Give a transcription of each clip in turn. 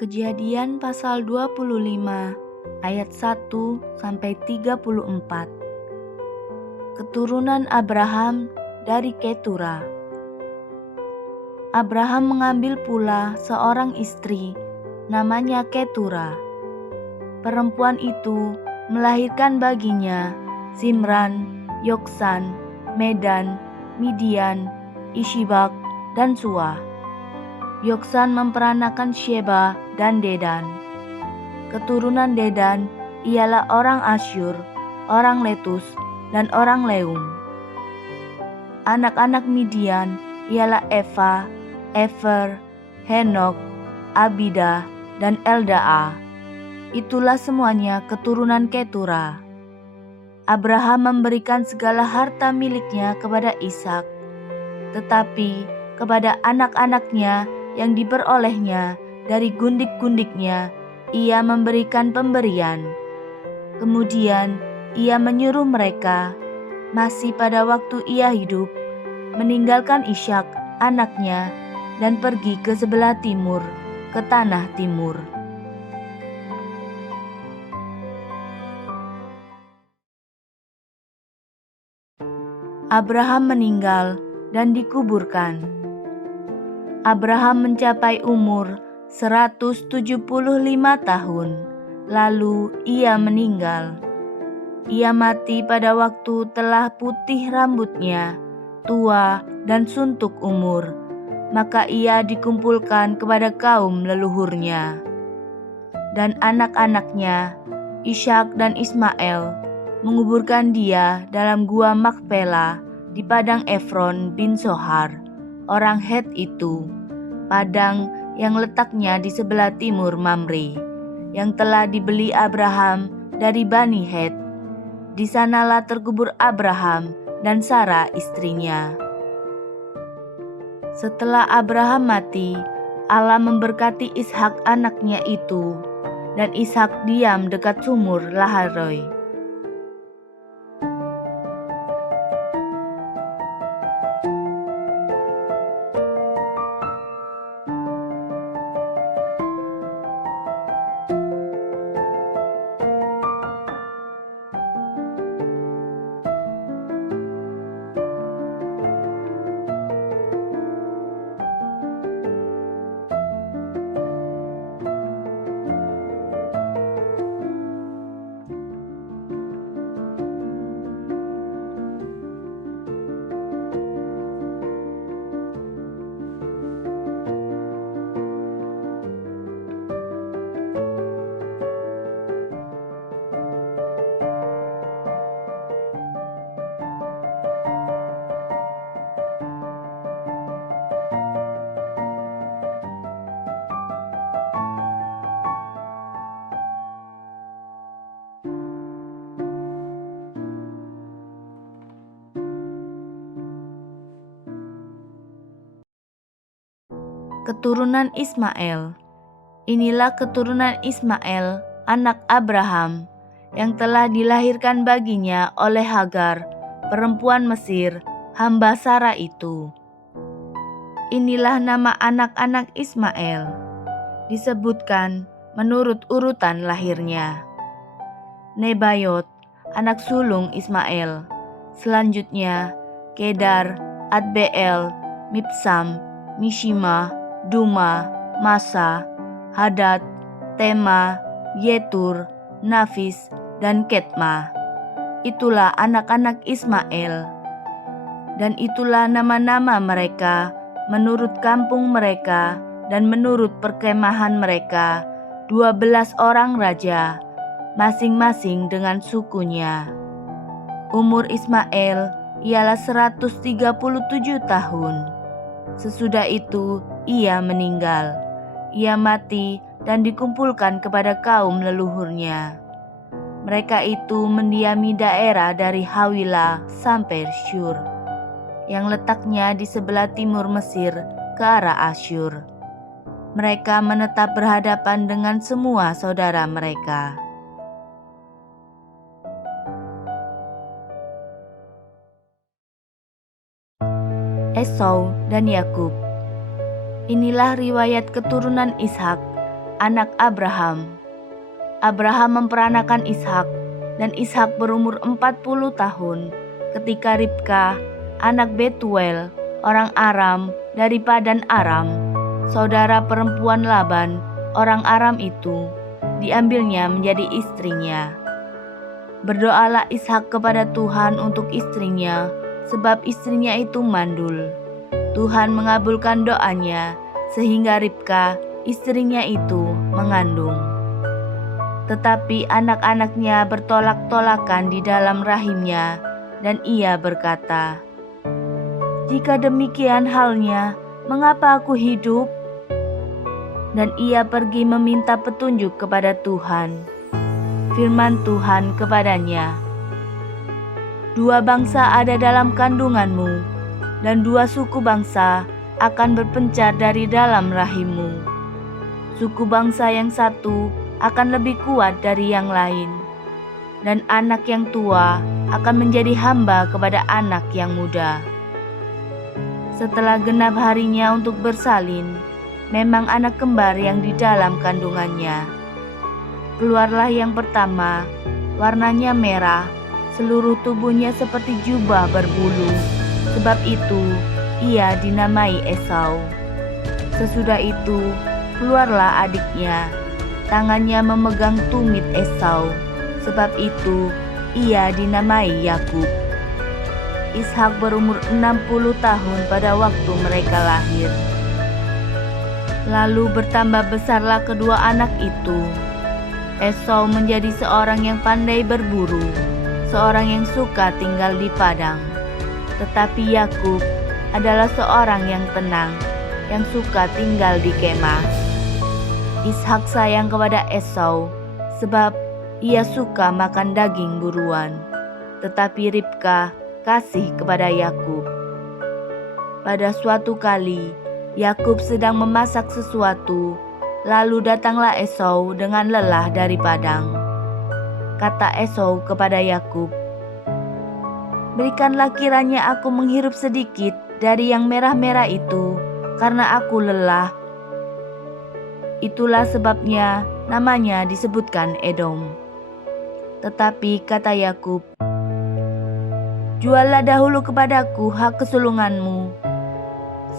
Kejadian pasal 25 ayat 1-34. Keturunan Abraham dari Ketura. Abraham mengambil pula seorang istri namanya Ketura. Perempuan itu melahirkan baginya Zimran, Yoksan, Medan, Midian, Ishbak, dan Suah. Yoksan memperanakan Sheba dan Dedan. Keturunan Dedan ialah orang Asyur, orang Letus, dan orang Leum. Anak-anak Midian ialah Eva, Efer, Henok, Abida, dan Eldaa. Itulah semuanya keturunan Ketura. Abraham memberikan segala harta miliknya kepada Ishak, tetapi kepada anak-anaknya yang diperolehnya dari gundik-gundiknya, ia memberikan pemberian. Kemudian ia menyuruh mereka, masih pada waktu ia hidup, meninggalkan Ishak anaknya dan pergi ke sebelah timur, ke tanah timur. Abraham meninggal dan dikuburkan. Abraham mencapai umur 175 tahun, lalu ia meninggal. Ia mati pada waktu telah putih rambutnya, tua dan suntuk umur, maka ia dikumpulkan kepada kaum leluhurnya. Dan anak-anaknya, Ishak dan Ismail, menguburkan dia dalam gua Makpela di padang Efron bin Sohar, orang Het itu, padang yang letaknya di sebelah timur Mamre, yang telah dibeli Abraham dari Bani Het. Di sanalah terkubur Abraham dan Sarah istrinya. Setelah Abraham mati, Allah memberkati Ishak anaknya itu, dan Ishak diam dekat sumur Laharoi. Keturunan Ismail. Inilah keturunan Ismail, anak Abraham, yang telah dilahirkan baginya oleh Hagar, perempuan Mesir, hamba Sarah itu. Inilah nama anak-anak Ismail, disebutkan menurut urutan lahirnya. Nebayot, anak sulung Ismail. Selanjutnya, Kedar, Adbeel, Mibsam, Mishima, Duma, Masa, Hadad, Tema, Yetur, Nafis, dan Ketma. Itulah anak-anak Ismail. Dan itulah nama-nama mereka menurut kampung mereka dan menurut perkemahan mereka, 12 orang raja, masing-masing dengan sukunya. Umur Ismail ialah 137 tahun. Sesudah itu ia meninggal. Ia mati dan dikumpulkan kepada kaum leluhurnya. Mereka itu mendiami daerah dari Hawila sampai Syur, yang letaknya di sebelah timur Mesir ke arah Asyur. Mereka menetap berhadapan dengan semua saudara mereka. Esau dan Yakub. Inilah riwayat keturunan Ishak, anak Abraham. Abraham memperanakan Ishak, dan Ishak berumur 40 tahun ketika Ribka, anak Betuel, orang Aram dari Padan Aram, saudara perempuan Laban, orang Aram itu, diambilnya menjadi istrinya. Berdoalah Ishak kepada Tuhan untuk istrinya, sebab istrinya itu mandul. Tuhan mengabulkan doanya, sehingga Ribka, istrinya itu, mengandung. Tetapi anak-anaknya bertolak-tolakan di dalam rahimnya, dan ia berkata, "Jika demikian halnya, mengapa aku hidup?" Dan ia pergi meminta petunjuk kepada Tuhan. Firman Tuhan kepadanya, "Dua bangsa ada dalam kandunganmu, dan dua suku bangsa akan berpencar dari dalam rahimmu. Suku bangsa yang satu akan lebih kuat dari yang lain, dan anak yang tua akan menjadi hamba kepada anak yang muda." Setelah genap harinya untuk bersalin, memang anak kembar yang di dalam kandungannya. Keluarlah yang pertama, warnanya merah, seluruh tubuhnya seperti jubah berbulu, sebab itu ia dinamai Esau. Sesudah itu, keluarlah adiknya, tangannya memegang tumit Esau, sebab itu ia dinamai Yakub. Ishak berumur 60 tahun pada waktu mereka lahir. Lalu bertambah besarlah kedua anak itu. Esau menjadi seorang yang pandai berburu, seorang yang suka tinggal di padang. Tetapi Yakub adalah seorang yang tenang, yang suka tinggal di kemah. Ishak sayang kepada Esau, sebab ia suka makan daging buruan. Tetapi Ribka kasih kepada Yakub. Pada suatu kali, Yakub sedang memasak sesuatu. Lalu datanglah Esau dengan lelah dari padang. Kata Esau kepada Yakub, "Berikanlah kiranya aku menghirup sedikit dari yang merah-merah itu, karena aku lelah." Itulah sebabnya namanya disebutkan Edom. Tetapi kata Yakub, "Juallah dahulu kepadaku hak kesulunganmu."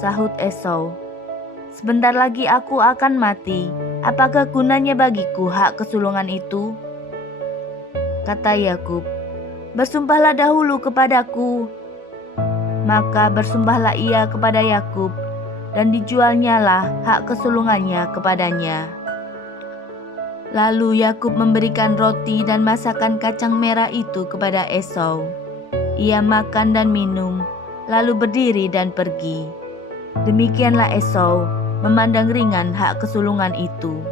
Sahut Esau, "Sebentar lagi aku akan mati. Apakah gunanya bagiku hak kesulungan itu?" Kata Yakub, "Bersumpahlah dahulu kepadaku." Maka bersumpahlah ia kepada Yakub, dan dijualnyalah hak kesulungannya kepadanya. Lalu Yakub memberikan roti dan masakan kacang merah itu kepada Esau. Ia makan dan minum, lalu berdiri dan pergi. Demikianlah Esau memandang ringan hak kesulungan itu.